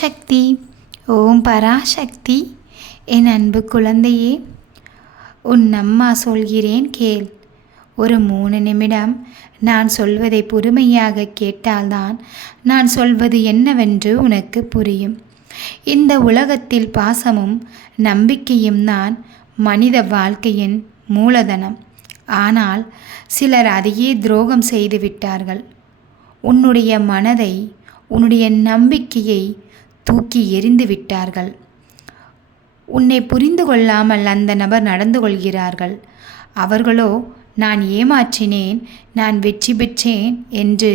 சக்தி. ஓம் பராசக்தி. என் அன்பு குழந்தையே உன் அம்மா சொல்கிறேன் கேள். ஒரு மூணு நிமிடம் நான் சொல்வதை பொறுமையாக கேட்டால்தான் நான் சொல்வது என்னவென்று உனக்கு புரியும். இந்த உலகத்தில் பாசமும் நம்பிக்கையும் தான் மனித வாழ்க்கையின் மூலதனம். ஆனால் சிலர் அதையே துரோகம் செய்து விட்டார்கள். உன்னுடைய மனதை உன்னுடைய நம்பிக்கையை தூக்கி எறிந்து விட்டார்கள். உன்னை புரிந்து கொள்ளாமல் அந்த நபர் நடந்து கொள்கிறார்கள். அவர்களோ நான் ஏமாற்றினேன் நான் வெற்றி பெற்றேன் என்று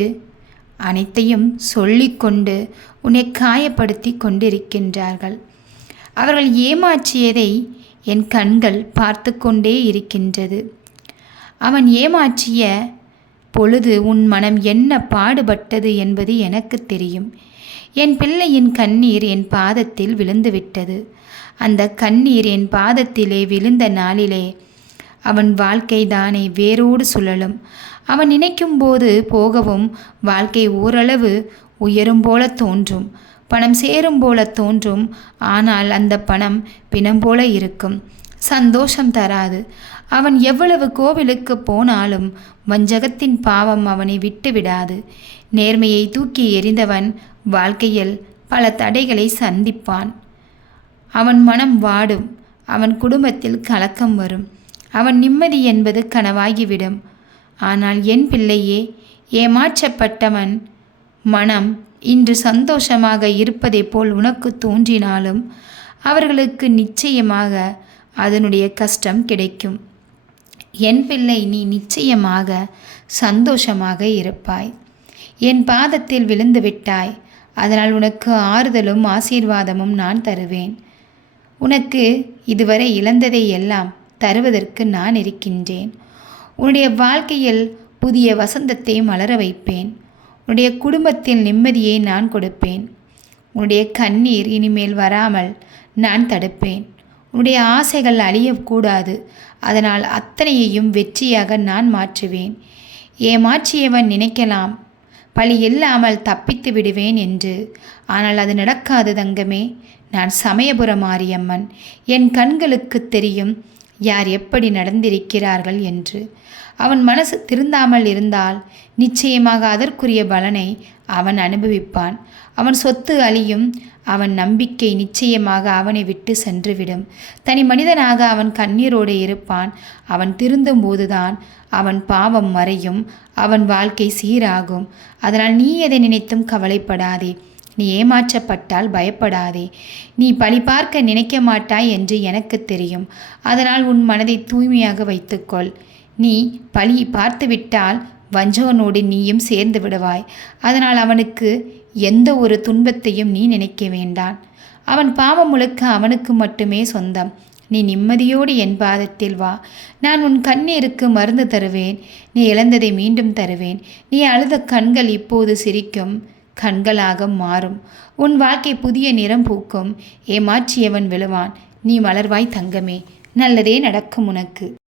அனைத்தையும் சொல்லிக்கொண்டு உன்னை காயப்படுத்தி கொண்டிருக்கின்றார்கள். அவர்கள் ஏமாற்றியதை என் கண்கள் பார்த்து கொண்டே இருக்கின்றது. அவன் ஏமாற்றிய பொழுது உன் மனம் என்ன பாடுபட்டது என்பது எனக்கு தெரியும். என் பிள்ளையின் கண்ணீர் என் பாதத்தில் விழுந்துவிட்டது. அந்த கண்ணீர் என் பாதத்திலே விழுந்த நாளிலே அவன் வாழ்க்கை தானே வேரோடு சுழலும். அவன் நினைக்கும் போது போகவும் வாழ்க்கை ஓரளவு உயரும் போல தோன்றும். பணம் சேரும் போல தோன்றும். ஆனால் அந்த பணம் பிணம் போல இருக்கும். சந்தோஷம் தராது. அவன் எவ்வளவு கோவிலுக்கு போனாலும் வஞ்சகத்தின் பாவம் அவனை விட்டு விடாது நேர்மையை தூக்கி எறிந்தவன் வாழ்க்கையில் பல தடைகளை சந்திப்பான். அவன் மனம் வாடும். அவன் குடும்பத்தில் கலக்கம் வரும். அவன் நிம்மதி என்பது கனவாகிவிடும். ஆனால் என் பிள்ளையே ஏமாற்றப்பட்டவன் மனம் இன்று சந்தோஷமாக இருப்பதைப் போல் உனக்கு தோன்றினாலும் அவர்களுக்கு நிச்சயமாக அதனுடைய கஷ்டம் கிடைக்கும். என் பிள்ளை நீ நிச்சயமாக சந்தோஷமாக இருப்பாய். என் பாதத்தில் விழுந்து விட்டாய். அதனால் உனக்கு ஆறுதலும் ஆசீர்வாதமும் நான் தருவேன். உனக்கு இதுவரை இழந்ததை எல்லாம் தருவதற்கு நான் இருக்கின்றேன். உன்னுடைய வாழ்க்கையில் புதிய வசந்தத்தை மலர வைப்பேன். உன்னுடைய குடும்பத்தில் நிம்மதியை நான் கொடுப்பேன். உன்னுடைய கண்ணீர் இனிமேல் வராமல் நான் தடுப்பேன். உன்னுடைய ஆசைகள் அழியக்கூடாது. அதனால் அத்தனையையும் வெற்றியாக நான் மாற்றுவேன். ஏமாற்றியவன் நினைக்கலாம். பழி இல்லாமல் தப்பித்து விடுவேன் என்று. ஆனால் அது நடக்காது தங்கமே. நான் சமயபுர மாரியம்மன் என் கண்களுக்கு தெரியும் யார் எப்படி நடந்திருக்கிறார்கள் என்று. அவன் மனசு திருந்தாமல் இருந்தால் நிச்சயமாக அதற்குரிய பலனை அவன் அனுபவிப்பான். அவன் சொத்து அழியும் அவன் நம்பிக்கை நிச்சயமாக அவனை விட்டு சென்றுவிடும். தனி மனிதனாக அவன் கண்ணீரோடு இருப்பான். அவன் திருந்தும் போதுதான் அவன் பாவம் மறையும் அவன் வாழ்க்கை சீராகும். அதனால் நீ எதை நினைத்தும் கவலைப்படாதே. நீ ஏமாற்றப்பட்டால் பயப்படாதே. நீ பழி பார்க்க நினைக்க மாட்டாய் என்று எனக்கு தெரியும். அதனால் உன் மனதை தூய்மையாக வைத்துக்கொள். நீ பழி பார்த்துவிட்டால் வஞ்சகனோடு நீயும் சேர்ந்து விடுவாய். அதனால் அவனுக்கு எந்த ஒரு துன்பத்தையும் நீ நினைக்க வேண்டான் அவன் பாவம் முழுக்க அவனுக்கு மட்டுமே சொந்தம். நீ நிம்மதியோடு என் பாதத்தில் வா. நான் உன் கண்ணீருக்கு மருந்து தருவேன். நீ இழந்ததை மீண்டும் தருவேன். நீ அழுத கண்கள் இப்போது சிரிக்கும். கண்களாக மாறும். உன் வாழ்க்கை புதிய நிறம் பூக்கும். ஏமாற்றியவன் விழுவான். நீ மலர்வாய் தங்கமே. நல்லதே நடக்கும் உனக்கு.